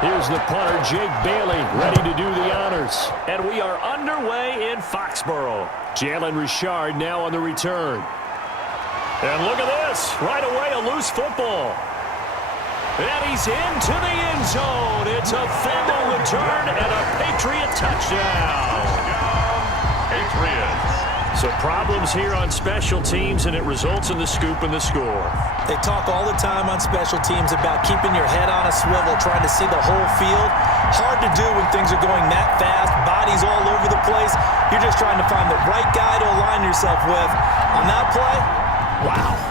Here's the punter, Jake Bailey, ready to do the honors. And we are underway in Foxborough. Jalen Richard now on the return. And look at this. Right away, a loose football. And he's into the end zone. It's a fumble return and a Patriot touchdown. Patriots. So problems here on special teams, and it results in the scoop and the score. They talk all the time on special teams about keeping your head on a swivel, trying to see the whole field. Hard to do when things are going that fast, bodies all over the place. You're just trying to find the right guy to align yourself with. On that play, wow.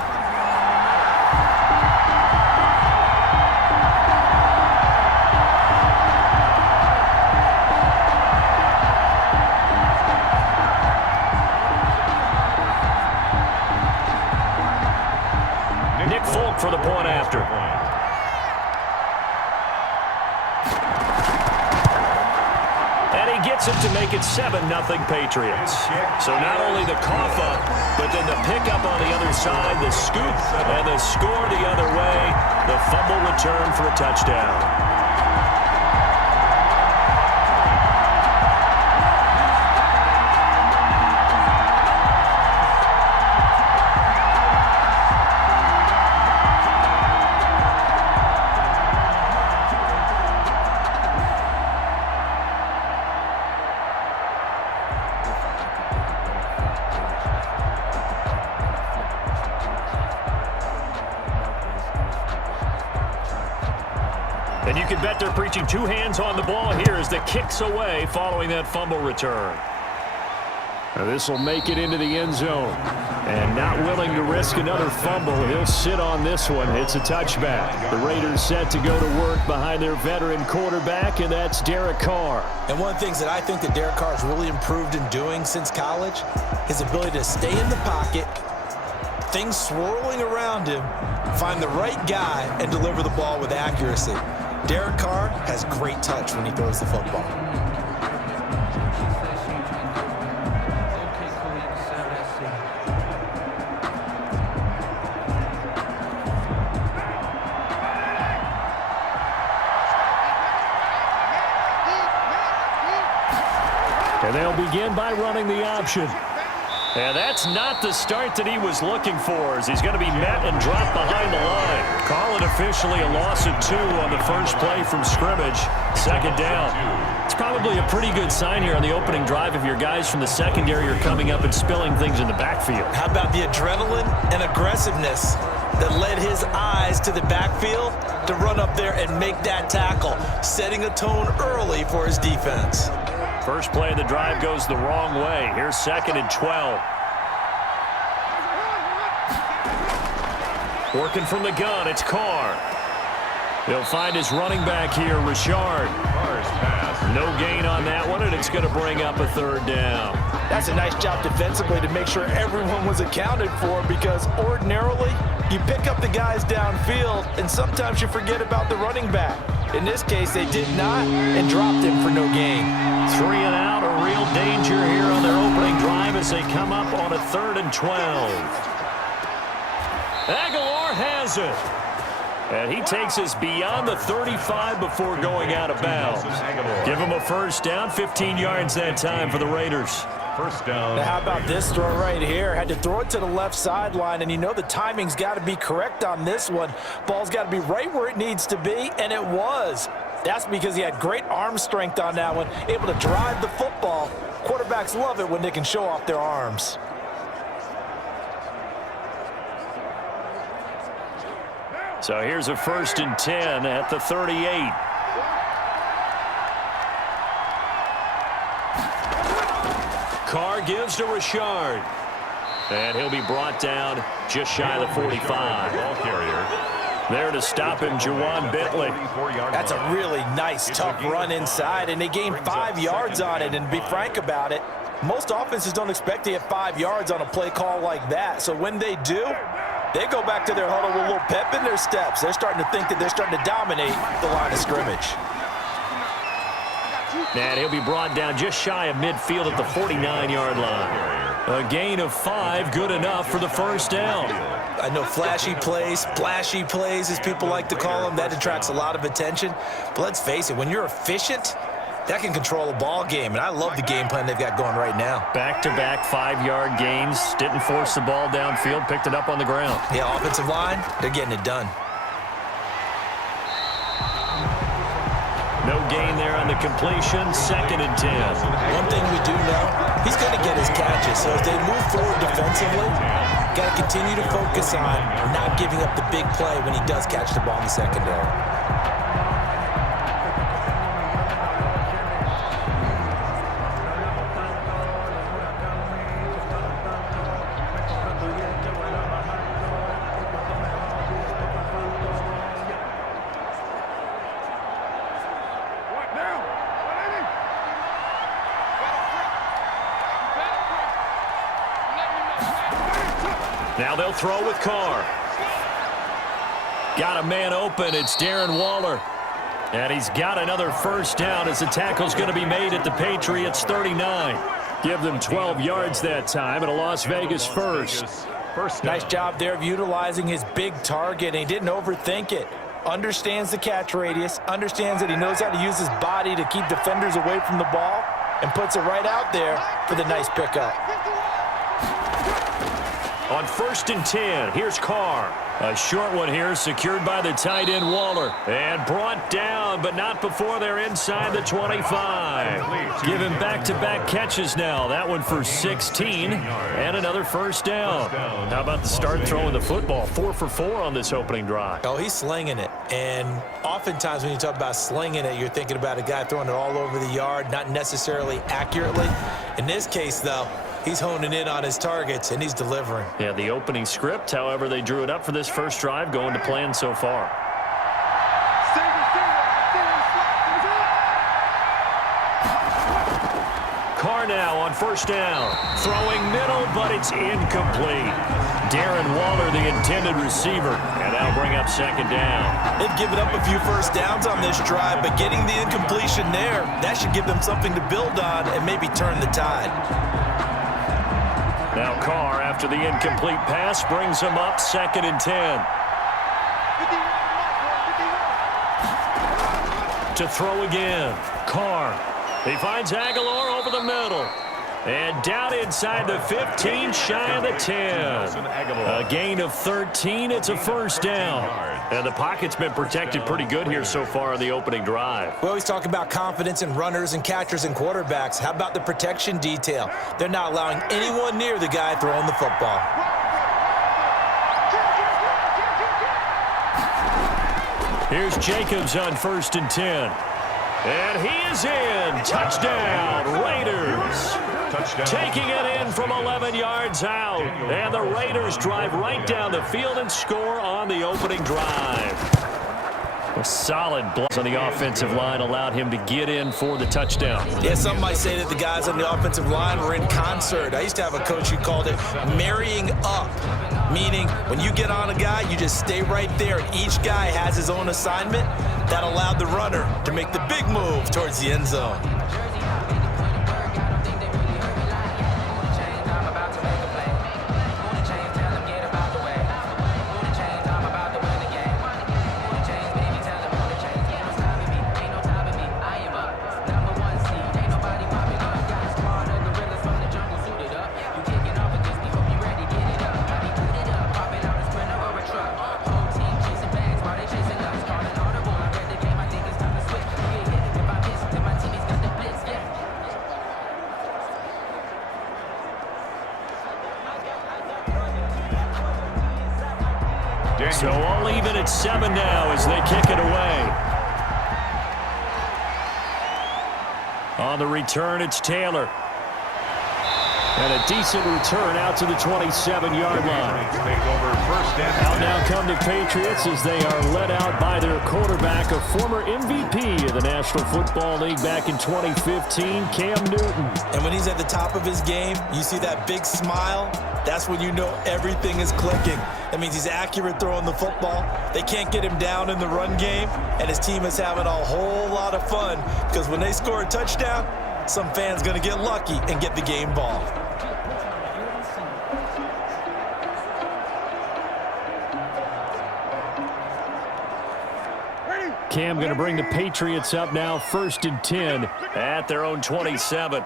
For the point after. And he gets it to make it 7-0 Patriots. So not only the cough up, but then the pickup on the other side, the scoop, and the score the other way, the fumble return for a touchdown. And you can bet they're preaching two hands on the ball here as the kick's away following that fumble return. Now this will make it into the end zone. And not willing to risk another fumble, he'll sit on this one. It's a touchback. The Raiders set to go to work behind their veteran quarterback, and that's Derek Carr. And one of the things that I think that Derek Carr has really improved in doing since college, his ability to stay in the pocket, things swirling around him, find the right guy, and deliver the ball with accuracy. Derek Carr has great touch when he throws the football. And they'll begin by running the option. And that's not the start that he was looking for, as he's going to be met and dropped behind the line. Call it officially a loss of 2 on the first play from scrimmage. Second down. It's probably a pretty good sign here on the opening drive if your guys from the secondary are coming up and spilling things in the backfield. How about the adrenaline and aggressiveness that led his eyes to the backfield to run up there and make that tackle, setting a tone early for his defense. First play of the drive goes the wrong way. Here's 2nd and 12. Working from the gun, it's Carr. He'll find his running back here, Richard. No gain on that one, and it's going to bring up a 3rd down. That's a nice job defensively to make sure everyone was accounted for, because ordinarily you pick up the guys downfield and sometimes you forget about the running back. In this case, they did not and dropped him for no gain. 3 and out, a real danger here on their opening drive as they come up on a 3rd and 12. Aguilar has it. And he takes us beyond the 35 before going out of bounds. Give him a first down, 15 yards that time for the Raiders. First down. Now how about this throw right here? Had to throw it to the left sideline, and you know the timing's got to be correct on this one. Ball's got to be right where it needs to be, and it was. That's because he had great arm strength on that one, able to drive the football. Quarterbacks love it when they can show off their arms. So here's a 1st and 10 at the 38. Carr gives to Richard. And he'll be brought down just shy of the 45. Ball carrier. There to stop him, Juwan Bentley. That's a really nice, tough run inside, and they gained 5 yards on it. And to be frank about it, most offenses don't expect to get 5 yards on a play call like that. So when they do, they go back to their huddle with a little pep in their steps. They're starting to think that they're starting to dominate the line of scrimmage. And he'll be brought down just shy of midfield at the 49-yard line. A gain of 5, good enough for the first down. I know flashy plays, splashy plays, as people like to call them, that attracts a lot of attention. But let's face it, when you're efficient, that can control a ball game, and I love the game plan they've got going right now. Back-to-back 5-yard gains, didn't force the ball downfield, picked it up on the ground. Yeah, offensive line, they're getting it done. No gain there on the completion, 2nd and 10. One thing we do know, he's going to get his catches. So as they move forward defensively, got to continue to focus on not giving up the big play when he does catch the ball in the secondary. Now they'll throw with Carr. Got a man open. It's Darren Waller. And he's got another first down as the tackle's going to be made at the Patriots 39. Give them 12 yards that time and a Las Vegas first. Nice job there of utilizing his big target, and he didn't overthink it. Understands the catch radius, understands that he knows how to use his body to keep defenders away from the ball, and puts it right out there for the nice pickup. On 1st and 10, here's Carr. A short one here, secured by the tight end Waller. And brought down, but not before they're inside the 25. Give him back-to-back catches now. That one for 16, and another first down. How about the start throwing the football? 4 for 4 on this opening drive. Oh, he's slinging it. And oftentimes when you talk about slinging it, you're thinking about a guy throwing it all over the yard, not necessarily accurately. In this case, though, he's honing in on his targets, and he's delivering. Yeah, the opening script, however, they drew it up for this first drive, going to plan so far. Carr now on first down. Throwing middle, but it's incomplete. Darren Waller, the intended receiver, and that'll bring up 2nd down. They've given up a few first downs on this drive, but getting the incompletion there, that should give them something to build on and maybe turn the tide. Now Carr, after the incomplete pass, brings him up 2nd and 10. To throw again. Carr. He finds Aguilar over the middle. And down inside the 15, shy of the 10. A gain of 13. It's a first down. And the pocket's been protected pretty good here so far on the opening drive. We always talk about confidence in runners and catchers and quarterbacks. How about the protection detail? They're not allowing anyone near the guy throwing the football. Here's Jacobs on 1st and 10. And he is in. Touchdown, Raiders. Taking it in from 11 yards out. And the Raiders drive right down the field and score on the opening drive. A solid block on the offensive line allowed him to get in for the touchdown. Yeah, some might say that the guys on the offensive line were in concert. I used to have a coach who called it marrying up, meaning when you get on a guy, you just stay right there. Each guy has his own assignment. That allowed the runner to make the big move towards the end zone. So all even at 7 now as they kick it away. On the return, it's Taylor. And a decent return out to the 27-yard line. Out now come the Patriots as they are led out by their quarterback, a former MVP of the National Football League back in 2015, Cam Newton. And when he's at the top of his game, you see that big smile. That's when you know everything is clicking. That means he's accurate throwing the football. They can't get him down in the run game, and his team is having a whole lot of fun because when they score a touchdown, some fan's going to get lucky and get the game ball. Cam going to bring the Patriots up now, 1st and 10 at their own 27.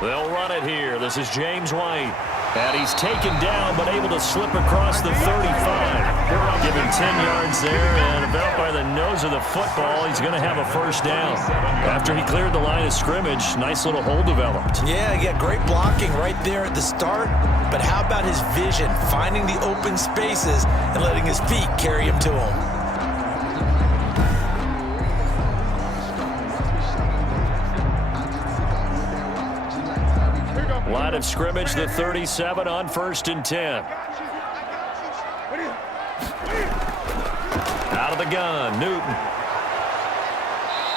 They'll run it here. This is James White. And he's taken down, but able to slip across the 35. Give him 10 yards there, and about by the nose of the football, he's going to have a 1st down. After he cleared the line of scrimmage, nice little hole developed. Yeah, great blocking right there at the start. But how about his vision, finding the open spaces and letting his feet carry him to him? Line of scrimmage, the 37 on 1st and 10. Out of the gun, Newton.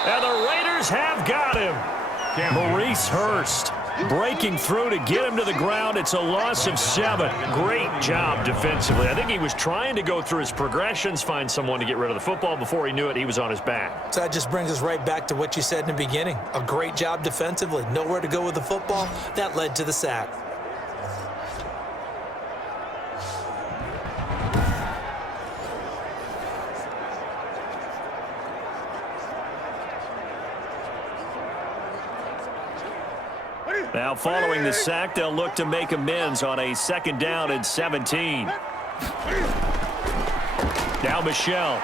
And the Raiders have got him. Maurice Hurst breaking through to get him to the ground. It's a loss of 7. Great job defensively. I think he was trying to go through his progressions, find someone to get rid of the football. Before he knew it, he was on his back. So that just brings us right back to what you said in the beginning. A great job defensively. Nowhere to go with the football. That led to the sack. Now, following the sack, they'll look to make amends on a 2nd down and 17. Now Michelle.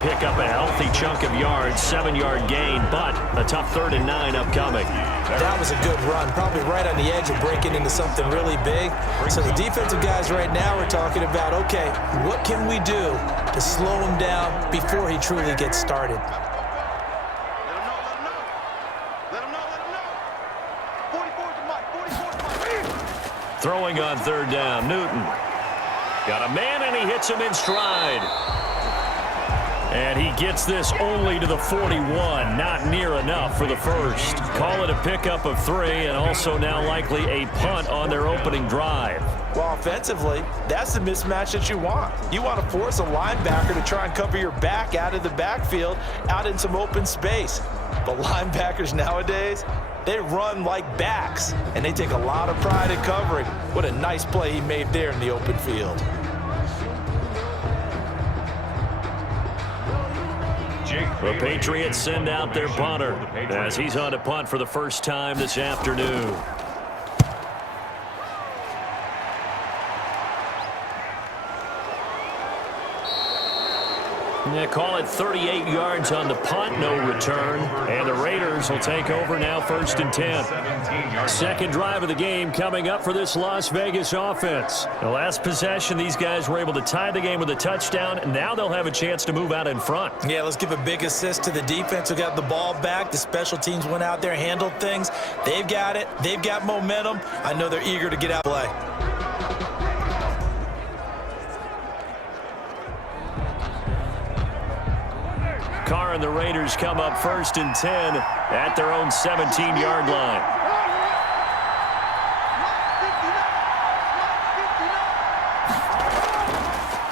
Pick up a healthy chunk of yards, 7-yard gain, but a tough 3rd and 9 upcoming. That was a good run, probably right on the edge of breaking into something really big. So the defensive guys right now are talking about, okay, what can we do to slow him down before he truly gets started? Throwing on 3rd down, Newton. Got a man, and he hits him in stride. And he gets this only to the 41. Not near enough for the 1st. Call it a pickup of 3, and also now likely a punt on their opening drive. Well, offensively, that's the mismatch that you want. You want to force a linebacker to try and cover your back out of the backfield, out in some open space. But linebackers nowadays, they run like backs, and they take a lot of pride in covering. What a nice play he made there in the open field. The Patriots send out their punter as he's on to punt for the 1st time this afternoon. They call it 38 yards on the punt, no return. And the Raiders will take over now, 1st and 10. 2nd drive of the game coming up for this Las Vegas offense. The last possession, these guys were able to tie the game with a touchdown, and now they'll have a chance to move out in front. Yeah, let's give a big assist to the defense who got the ball back. The special teams went out there, handled things. They've got it. They've got momentum. I know they're eager to get out and play. Carr and the Raiders come up 1st and 10 at their own 17-yard line.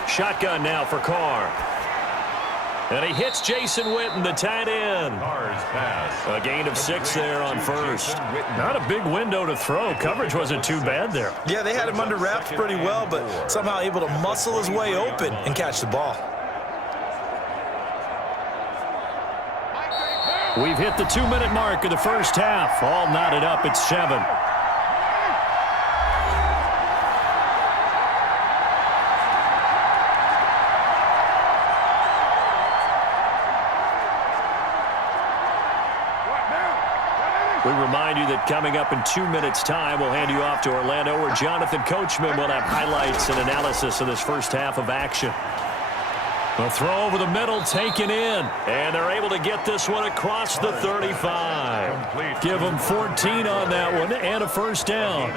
Shotgun now for Carr. And he hits Jason Witten, the tight end. A gain of 6 there on 1st. Not a big window to throw. Coverage wasn't too bad there. Yeah, they had him under wraps pretty well, but somehow able to muscle his way open and catch the ball. We've hit the 2-minute mark of the 1st half. All knotted up at 7. We remind you that coming up in 2 minutes' time, we'll hand you off to Orlando, where Jonathan Coachman will have highlights and analysis of this 1st half of action. A throw over the middle, taken in. And they're able to get this one across the 35. Give them 14 on that one and a 1st down.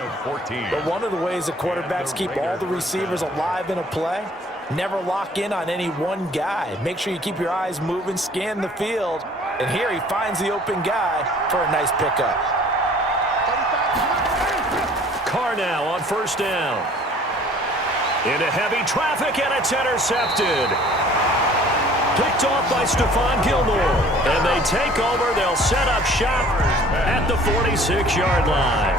But one of the ways that quarterbacks keep all the receivers alive in a play, never lock in on any one guy. Make sure you keep your eyes moving, scan the field. And here he finds the open guy for a nice pickup. Carr now on 1st down. Into heavy traffic, and it's intercepted. Picked off by Stephon Gilmore. And they take over. They'll set up shop at the 46-yard line.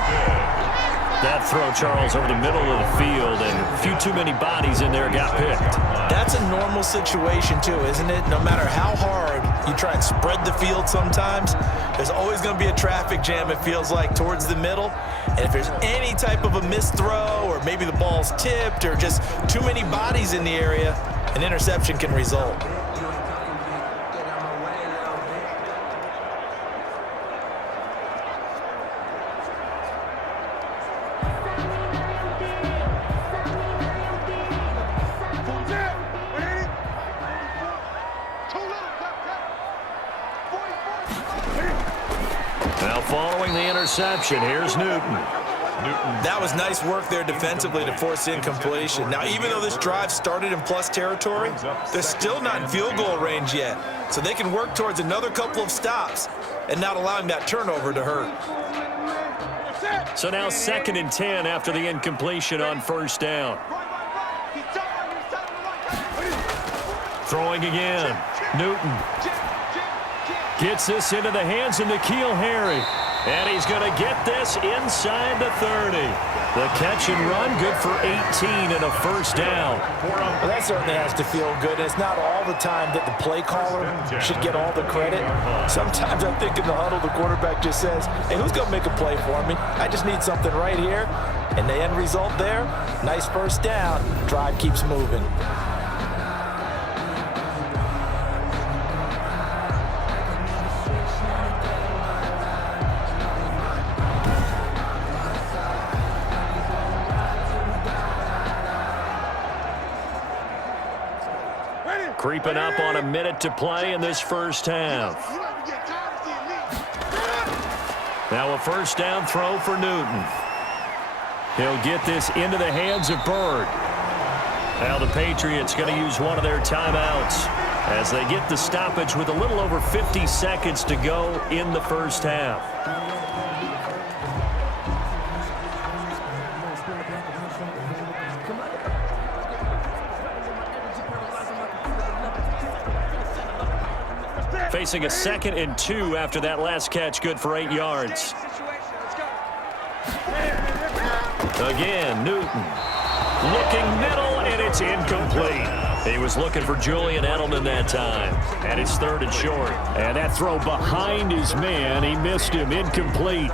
That throw, Charles, over the middle of the field, and a few too many bodies in there got picked. That's a normal situation, too, isn't it? No matter how hard you try and spread the field sometimes, there's always going to be a traffic jam, it feels like, towards the middle. And if there's any type of a missed throw, or maybe the ball's tipped, or just too many bodies in the area, an interception can result. Now following the interception, here's Newton. That was nice work there defensively to force incompletion. Now, even though this drive started in plus territory, they're still not in field goal range yet. So they can work towards another couple of stops and not allowing that turnover to hurt. So now 2nd and 10 after the incompletion on first down. Throwing again. Newton gets this into the hands of N'Keal Harry. And he's going to get this inside the 30. The catch and run, good for 18 and a first down. Well, that certainly has to feel good. It's not all the time that the play caller should get all the credit. Sometimes I think in the huddle, the quarterback just says, hey, who's going to make a play for me? I just need something right here. And the end result there, nice first down. Drive keeps moving. Creeping up on a minute to play in this first half. Now a first down throw for Newton. He'll get this into the hands of Bird. Now the Patriots going to use one of their timeouts as they get the stoppage with a little over 50 seconds to go in the first half. Facing a 2nd and 2 after that last catch, good for 8 yards. Again, Newton. Looking middle, and it's incomplete. He was looking for Julian Edelman that time. And it's 3rd and short. And that throw behind his man, he missed him, incomplete.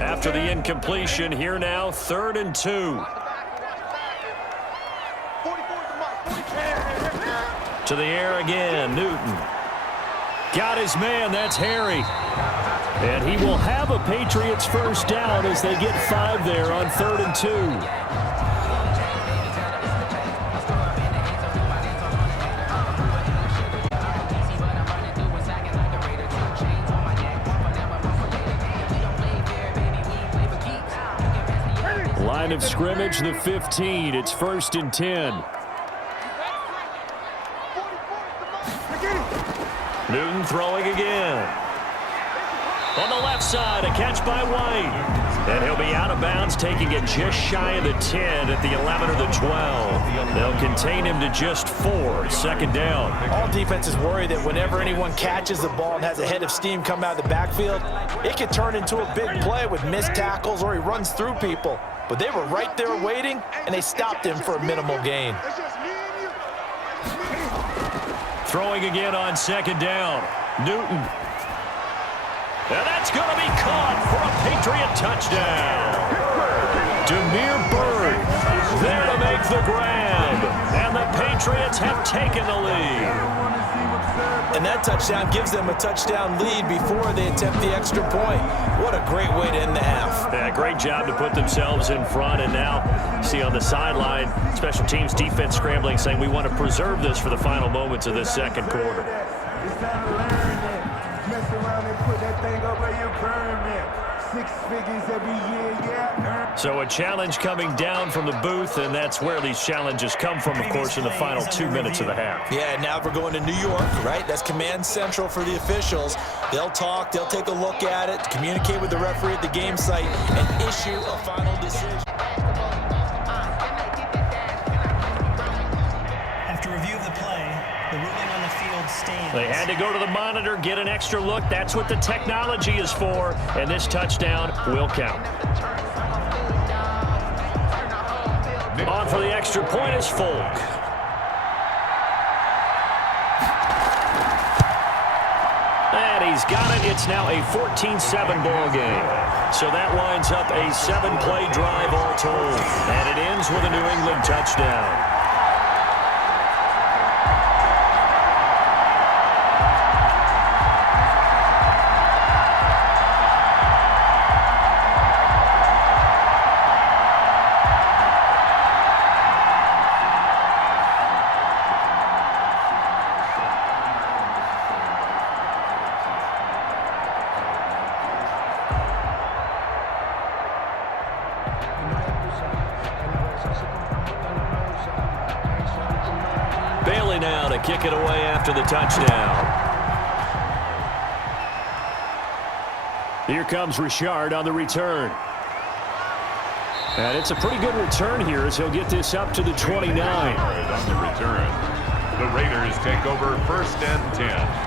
After the incompletion, here now, 3rd and 2. To the air again, Newton. Got his man, that's Harry. And he will have a Patriots first down as they get 5 there on 3rd and 2. Line of scrimmage, the 15. It's 1st and 10. Newton throwing again. On the left side, a catch by White. And he'll be out of bounds, taking it just shy of the 10 at the 11 or the 12. They'll contain him to just 4, 2nd down. All defenses worry that whenever anyone catches the ball and has a head of steam come out of the backfield, it could turn into a big play with missed tackles or he runs through people. But they were right there waiting, and they stopped him for a minimal gain. Throwing again on 2nd down. Newton. And that's going to be caught for a Patriot touchdown. Demir Bird there to make the grab. And the Patriots have taken the lead. And that touchdown gives them a touchdown lead before they attempt the extra point. What a great way to end the half. Yeah, great job to put themselves in front. And now, see on the sideline, special teams defense scrambling, saying we want to preserve this for the final moments of this 2nd quarter. So a challenge coming down from the booth, and that's where these challenges come from, of course, in the final 2 minutes of the half. Yeah, now we're going to New York, right? That's command central for the officials. They'll talk, they'll take a look at it, communicate with the referee at the game site, and issue a final decision. After review of the play, the ruling on the field stands. They had to go to the monitor, get an extra look. That's what the technology is for, and this touchdown will count. On for the extra point is Folk. And he's got it. It's now a 14-7 ball game. So that winds up a 7-play drive all told. And it ends with a New England touchdown. Bailey now to kick it away after the touchdown. Here comes Richard on the return. And it's a pretty good return here as he'll get this up to the 29. On the return, the Raiders take over 1st and 10.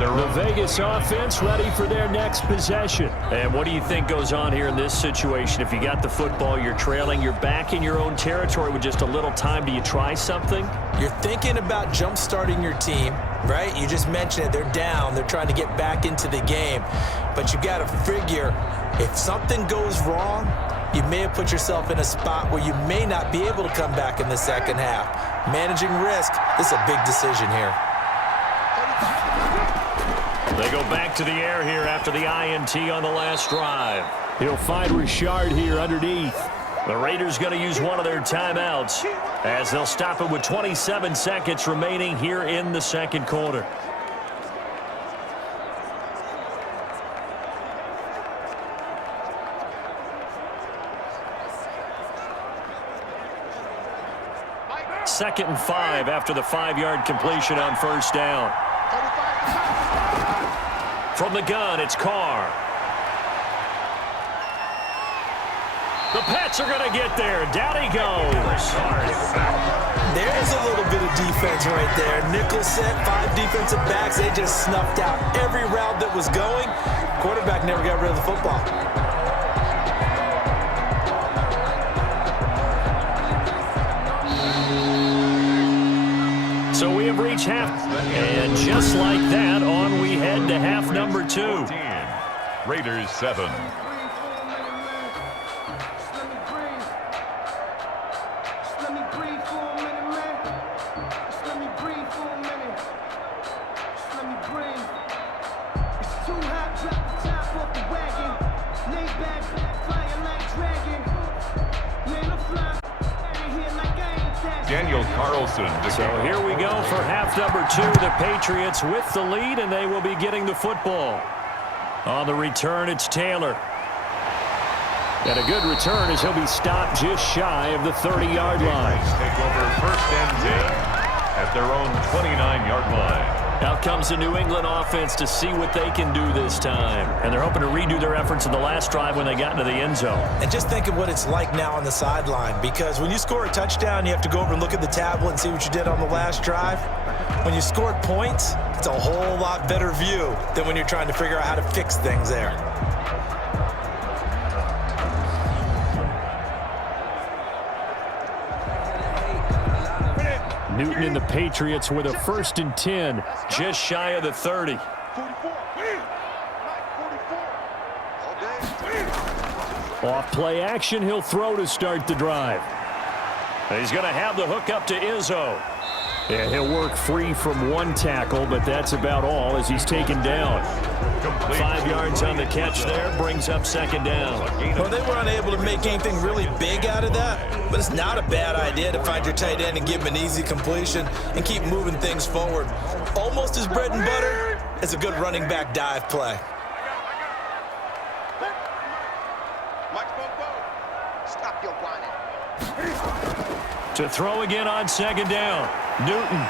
The Vegas offense ready for their next possession. And what do you think goes on here in this situation? If you got the football, you're trailing, you're back in your own territory with just a little time. Do you try something? You're thinking about jump-starting your team, right? You just mentioned it. They're down. They're trying to get back into the game. But you got to figure, if something goes wrong, you may have put yourself in a spot where you may not be able to come back in the second half. Managing risk, this is a big decision here. They go back to the air here after the INT on the last drive. He'll find Richard here underneath. The Raiders going to use one of their timeouts as they'll stop it with 27 seconds remaining here in the second quarter. Second and 5 after the 5-yard completion on first down. From the gun, it's Carr. The Pats are going to get there. Down he goes. There's a little bit of defense right there. Nickel set, 5 defensive backs. They just snuffed out every route that was going. Quarterback never got rid of the football. So we have reached half, and just like that, on we head to half number 2. Raiders 7. So here we go for half number 2. The Patriots with the lead, and they will be getting the football. On the return, it's Taylor. And a good return as he'll be stopped just shy of the 30-yard line. Take over 1st and 10 at their own 29-yard line. Out comes the New England offense to see what they can do this time. And they're hoping to redo their efforts in the last drive when they got into the end zone. And just think of what it's like now on the sideline, because when you score a touchdown, you have to go over and look at the tablet and see what you did on the last drive. When you scored points, it's a whole lot better view than when you're trying to figure out how to fix things there. Newton and the Patriots with a 1st and 10, just shy of the 30. Off play action, he'll throw to start the drive. He's going to have the hook up to Izzo. Yeah, he'll work free from one tackle, but that's about all as he's taken down. 5 yards on the catch there, brings up second down. Well, they were unable to make anything really big out of that, but it's not a bad idea to find your tight end and give him an easy completion and keep moving things forward. Almost as bread and butter as a good running back dive play. To throw again on second down. Newton.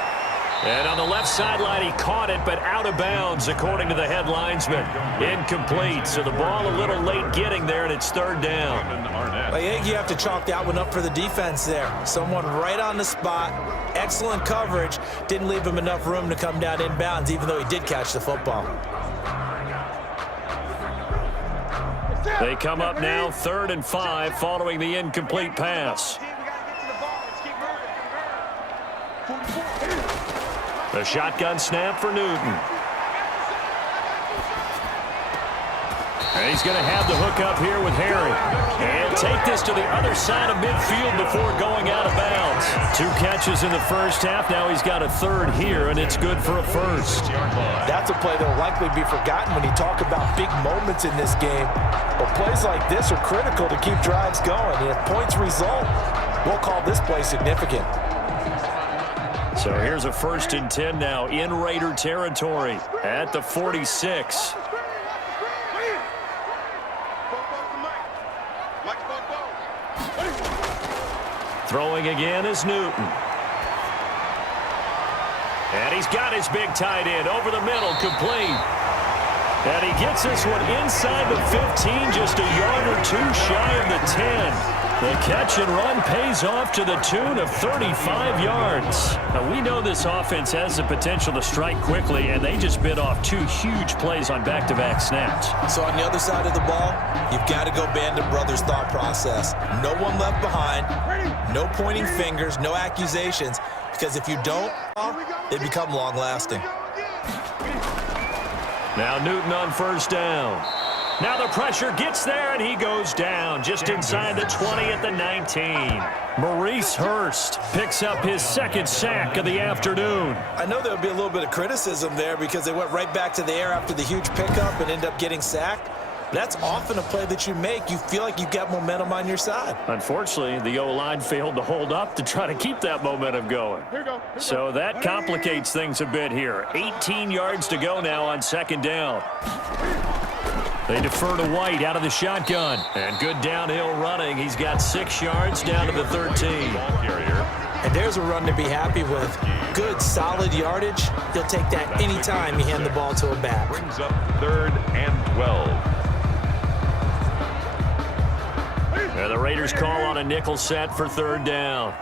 And on the left sideline, he caught it, but out of bounds, according to the head linesman. Incomplete, so the ball a little late getting there, and it's third down. I think you have to chalk that one up for the defense there. Someone right on the spot, excellent coverage, didn't leave him enough room to come down inbounds, even though he did catch the football. They come up now 3rd and 5 following the incomplete pass. The shotgun snap for Newton. And he's going to have the hook up here with Harry. And take this to the other side of midfield before going out of bounds. 2 catches in the first half. Now he's got a third here, and it's good for a first. That's a play that will likely be forgotten when you talk about big moments in this game. But plays like this are critical to keep drives going. And if points result, we'll call this play significant. So here's a 1st and 10 now in Raider territory at the 46. Throwing again is Newton. And he's got his big tight end over the middle, complete. And he gets this one inside the 15, just a yard or 2 shy of the 10. The catch and run pays off to the tune of 35 yards. Now, we know this offense has the potential to strike quickly, and they just bit off 2 huge plays on back-to-back snaps. So on the other side of the ball, you've got to go Band of Brothers thought process. No one left behind, no pointing fingers, no accusations, because if you don't, they become long-lasting. Now Newton on 1st down. Now the pressure gets there, and he goes down just inside the 20 at the 19. Maurice Hurst picks up his 2nd sack of the afternoon. I know there'll be a little bit of criticism there because they went right back to the air after the huge pickup and ended up getting sacked. That's often a play that you make. You feel like you've got momentum on your side. Unfortunately, the O-line failed to hold up to try to keep that momentum going. So that complicates things a bit here. 18 yards to go now on 2nd down. They defer to White out of the shotgun. And good downhill running. He's got 6 yards down to the 13. And there's a run to be happy with. Good, solid yardage. He'll take that anytime you hand the ball to a back. Brings up 3rd and 12. And the Raiders call on a nickel set for 3rd down.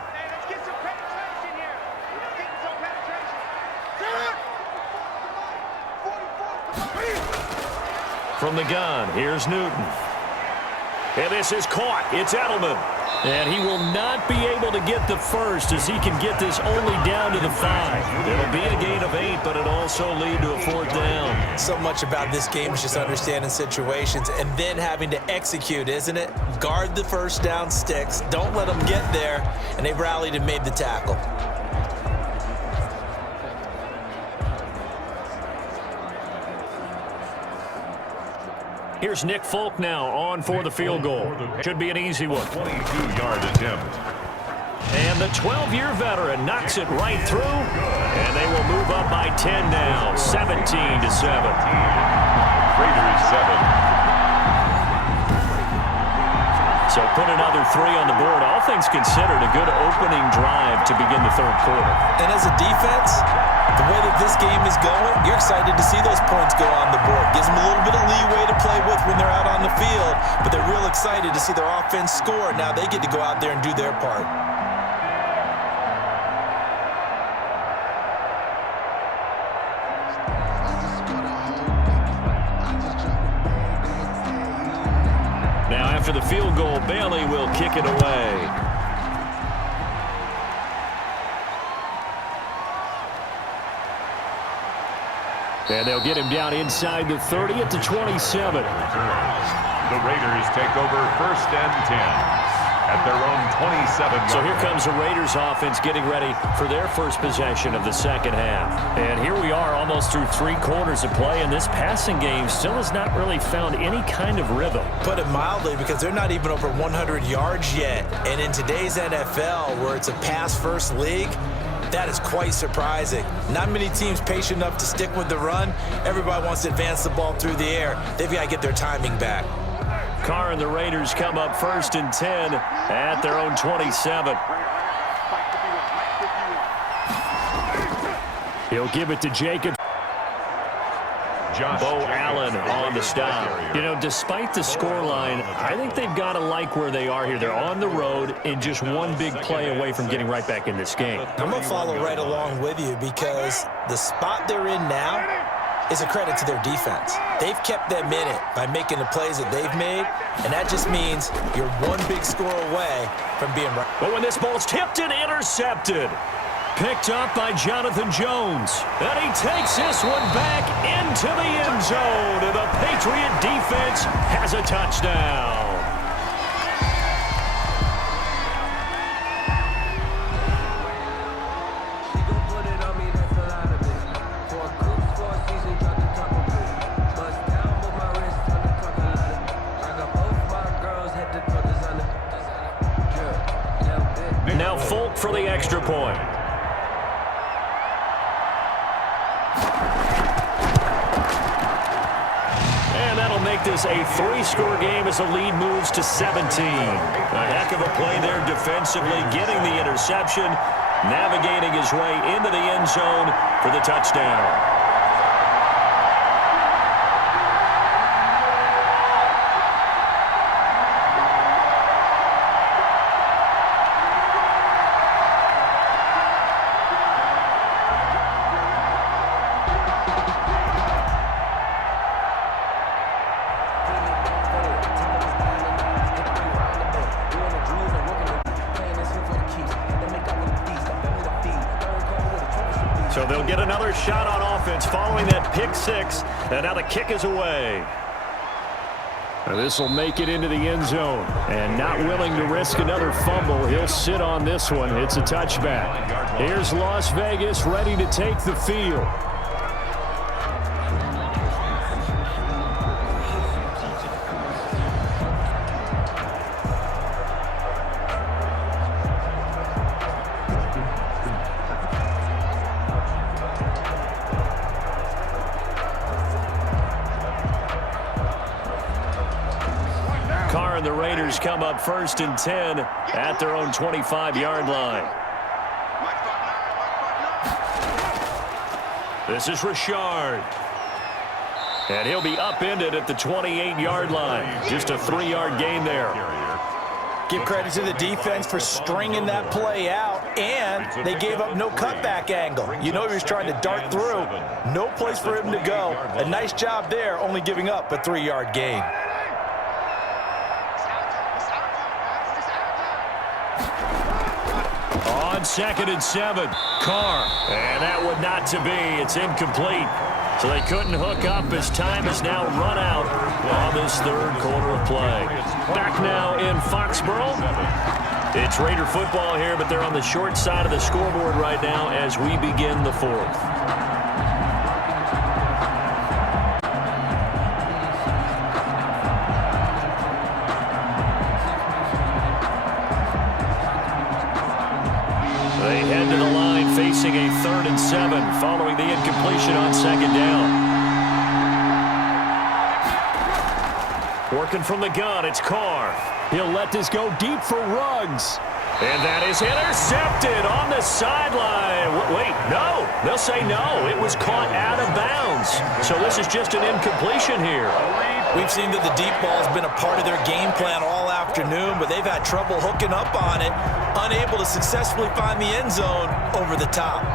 From the gun, here's Newton. And this is caught. It's Edelman. And he will not be able to get the first as he can get this only down to the 5. It'll be a gain of 8, but it'll also lead to a 4th down. So much about this game is just understanding situations and then having to execute, isn't it? Guard the 1st down sticks. Don't let them get there. And they rallied and made the tackle. Here's Nick Folk now on for the field goal. Should be an easy one. 22-yard attempt. And the 12-year veteran knocks it right through. And they will move up by 10 now, 17-7. Raiders 7. So put another 3 on the board. All things considered, a good opening drive to begin the 3rd quarter. And as a defense, the way that this game is going, you're excited to see those points go on the board. Gives them a little bit of leeway to play with when they're out on the field, but they're real excited to see their offense score. Now they get to go out there and do their part. Now after the field goal, Bailey will kick it away. And they'll get him down inside the 30 at the 27. The Raiders take over 1st and 10 at their own 27. So here comes the Raiders offense getting ready for their first possession of the 2nd half. And here we are almost through 3 quarters of play, and this passing game still has not really found any kind of rhythm. Put it mildly, because they're not even over 100 yards yet. And in today's NFL, where it's a pass-first league, that is quite surprising. Not many teams patient enough to stick with the run. Everybody wants to advance the ball through the air. They've got to get their timing back. Carr and the Raiders come up 1st and 10 at their own 27. He'll give it to Jacobs. Bo Allen on the stop. You know, despite the scoreline, I think they've got to like where they are here. They're on the road and just one big play away from getting right back in this game. I'm going to follow right along with you because the spot they're in now is a credit to their defense. They've kept them in it by making the plays that they've made, and that just means you're one big score away from being right. But when this ball's tipped and intercepted, picked up by Jonathan Jones. And he takes this one back into the end zone. And the Patriot defense has a touchdown. Now Folk for the extra point. Make this a 3-score game as the lead moves to 17. A heck of a play there defensively, getting the interception, navigating his way into the end zone for the touchdown. So they'll get another shot on offense following that pick six. And now the kick is away. This will make it into the end zone. And not willing to risk another fumble, he'll sit on this one. It's a touchback. Here's Las Vegas ready to take the field. The Raiders come up 1st and 10 at their own 25-yard line. This is Richard. And he'll be upended at the 28-yard line. Just a 3-yard gain there. Give credit to the defense for stringing that play out, and they gave up no cutback angle. You know he was trying to dart through. No place for him to go. A nice job there, only giving up a 3-yard gain. On 2nd and 7, Carr. And that would not to be. It's incomplete. So they couldn't hook up as time is now run out on this 3rd quarter of play. Back now in Foxborough. It's Raider football here, but they're on the short side of the scoreboard right now as we begin the 4th. They head to the line facing a 3rd and 7 following the incompletion on 2nd down. Working from the gun, it's Carr. He'll let this go deep for Ruggs. And that is intercepted on the sideline. Wait, no. They'll say no. It was caught out of bounds. So this is just an incompletion here. We've seen that the deep ball has been a part of their game plan all afternoon, but they've had trouble hooking up on it, unable to successfully find the end zone over the top.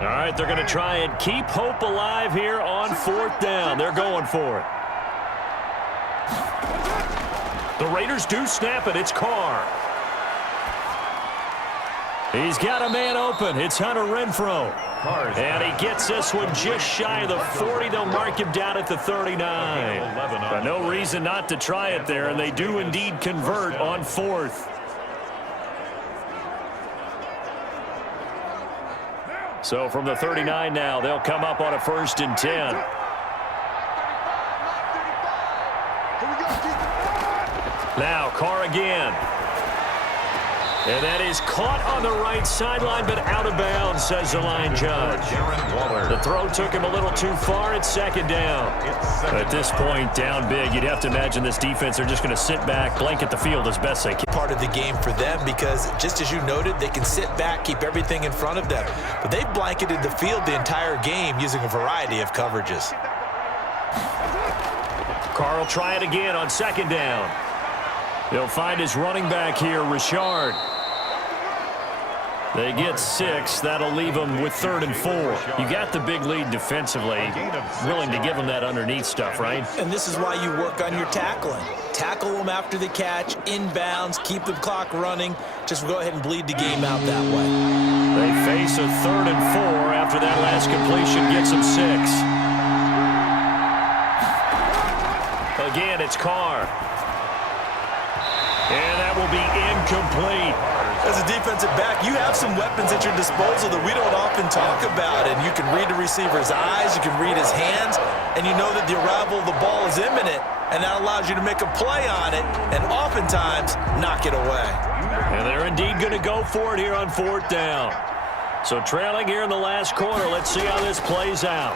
All right, they're going to try and keep hope alive here on 4th down. They're going for it. The Raiders do snap it. It's Carr. He's got a man open. It's Hunter Renfrow. And he gets this one just shy of the 40. They'll mark him down at the 39. But no reason not to try it there, and they do indeed convert on 4th. So from the 39 now, they'll come up on a 1st and 10. Now Carr again. And that is caught on the right sideline, but out of bounds, says the line judge. The throw took him a little too far. It's second down. At this point, down big, you'd have to imagine this defense, they're just going to sit back, blanket the field as best they can. Part of the game for them because, just as you noted, they can sit back, keep everything in front of them. But they've blanketed the field the entire game using a variety of coverages. Carr will try it again on second down. He'll find his running back here, Richard. They get 6. That'll leave them with 3rd and 4. You got the big lead defensively. Willing to give them that underneath stuff, right? And this is why you work on your tackling. Tackle them after the catch, inbounds, keep the clock running. Just go ahead and bleed the game out that way. They face a 3rd and 4 after that last completion gets them 6. Again, it's Carr. And that will be incomplete. As a defensive back, you have some weapons at your disposal that we don't often talk about. And you can read the receiver's eyes, you can read his hands, and you know that the arrival of the ball is imminent. And that allows you to make a play on it and oftentimes knock it away. And they're indeed going to go for it here on 4th down. So trailing here in the last quarter, let's see how this plays out.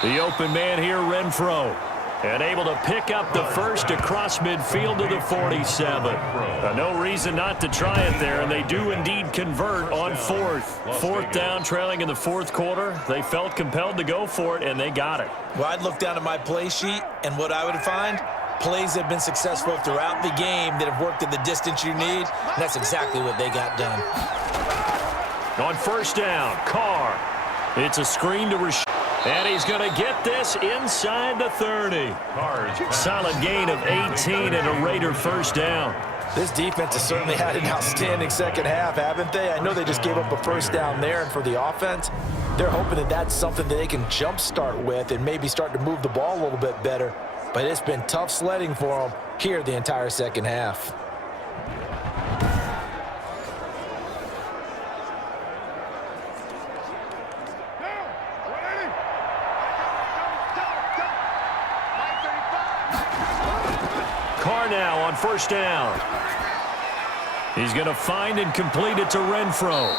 The open man here, Renfro. And able to pick up the first across midfield to the 47. No reason not to try it there, and they do indeed convert on 4th. 4th down, trailing in the 4th quarter. They felt compelled to go for it, and they got it. Well, I'd look down at my play sheet, and what I would find, plays have been successful throughout the game that have worked at the distance you need, and that's exactly what they got done. On 1st down, Carr. It's a screen to Rashad. And he's going to get this inside the 30. Solid gain of 18 and a Raider 1st down. This defense has certainly had an outstanding second half, haven't they? I know they just gave up a 1st down there, and for the offense, they're hoping that that's something that they can jumpstart with and maybe start to move the ball a little bit better. But it's been tough sledding for them here the entire second half. Carr now on 1st down. He's going to find and complete it to Renfro.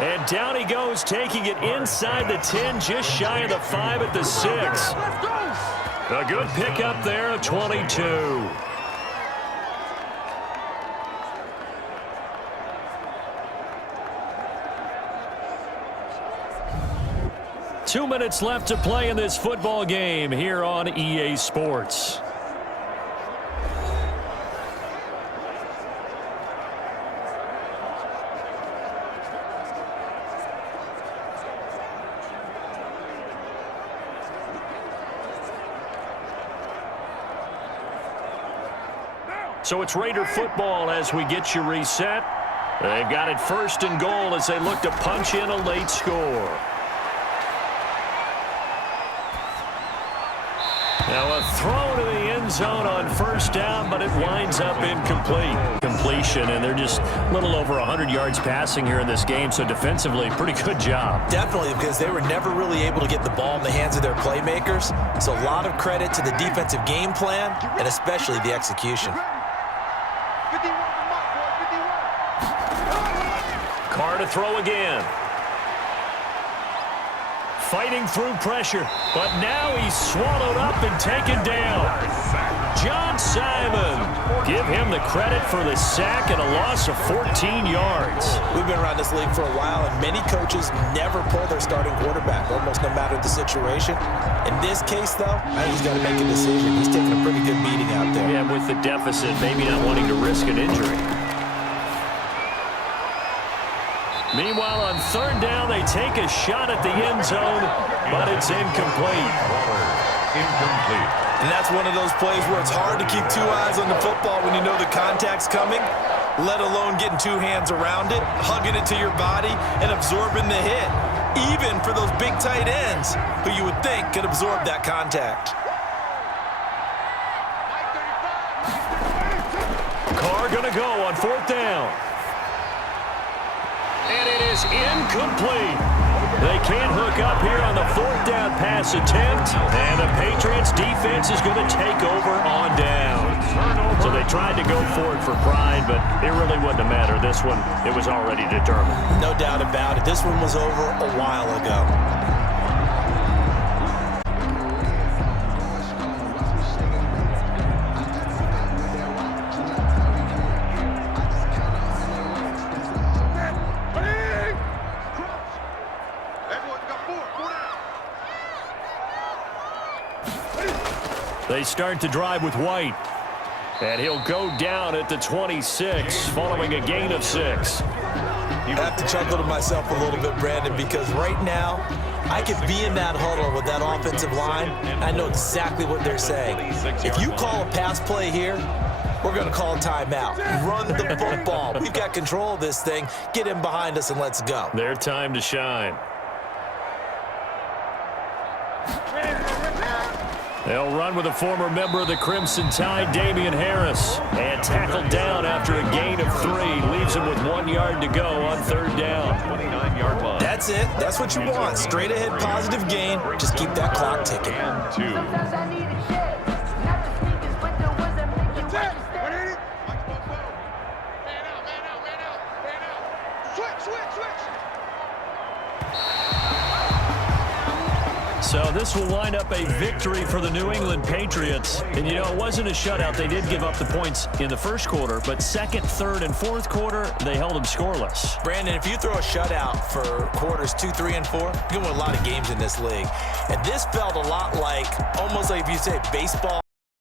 And down he goes, taking it inside the 10, just shy of the 5 at the 6. A good pickup there of 22. Two minutes left to play in this football game here on EA Sports. So it's Raider football as we get you reset. They've got it 1st and goal as they look to punch in a late score. Now a throw to the end zone on 1st down, but it winds up incomplete. Completion, and they're just a little over 100 yards passing here in this game, so defensively, pretty good job. Definitely, because they were never really able to get the ball in the hands of their playmakers. So a lot of credit to the defensive game plan and especially the execution. Carr to throw again. Fighting through pressure, but now he's swallowed up and taken down. John Simon. Give him the credit for the sack and a loss of 14 yards. We've been around this league for a while, and many coaches never pull their starting quarterback, almost no matter the situation. In this case, though, I think he's got to make a decision. He's taking a pretty good beating out there. Yeah, with the deficit, maybe not wanting to risk an injury. Meanwhile, on 3rd down, they take a shot at the end zone, but it's incomplete. Incomplete. And that's one of those plays where it's hard to keep 2 eyes on the football when you know the contact's coming, let alone getting 2 hands around it, hugging it to your body, and absorbing the hit, even for those big tight ends who you would think could absorb that contact. Carr going to go on 4th down. And it is incomplete. They can't hook up here on the 4th down pass attempt. And the Patriots defense is going to take over on down. So they tried to go for it for pride, but it really wouldn't have mattered. This one, it was already determined. No doubt about it. This one was over a while ago. They start to drive with White. And he'll go down at the 26 following a gain of 6. I have to chuckle to myself a little bit, Brandon, because right now I could be in that huddle with that offensive line. I know exactly what they're saying. If you call a pass play here, we're going to call a timeout. Run the football. We've got control of this thing. Get in behind us and let's go. Their time to shine. They'll run with a former member of the Crimson Tide, Damian Harris. And tackled down after a gain of 3. Leaves him with 1 yard to go on 3rd down. 29-yard line. That's it. That's what you want. Straight ahead positive gain. Just keep that clock ticking. And 2. So this will wind up a victory for the New England Patriots. And, you know, it wasn't a shutout. They did give up the points in the first quarter, but second, third, and fourth quarter, they held them scoreless. Brandon, if you throw a shutout for quarters 2, 3, and 4, you can win a lot of games in this league. And this felt a lot like, almost like if you say baseball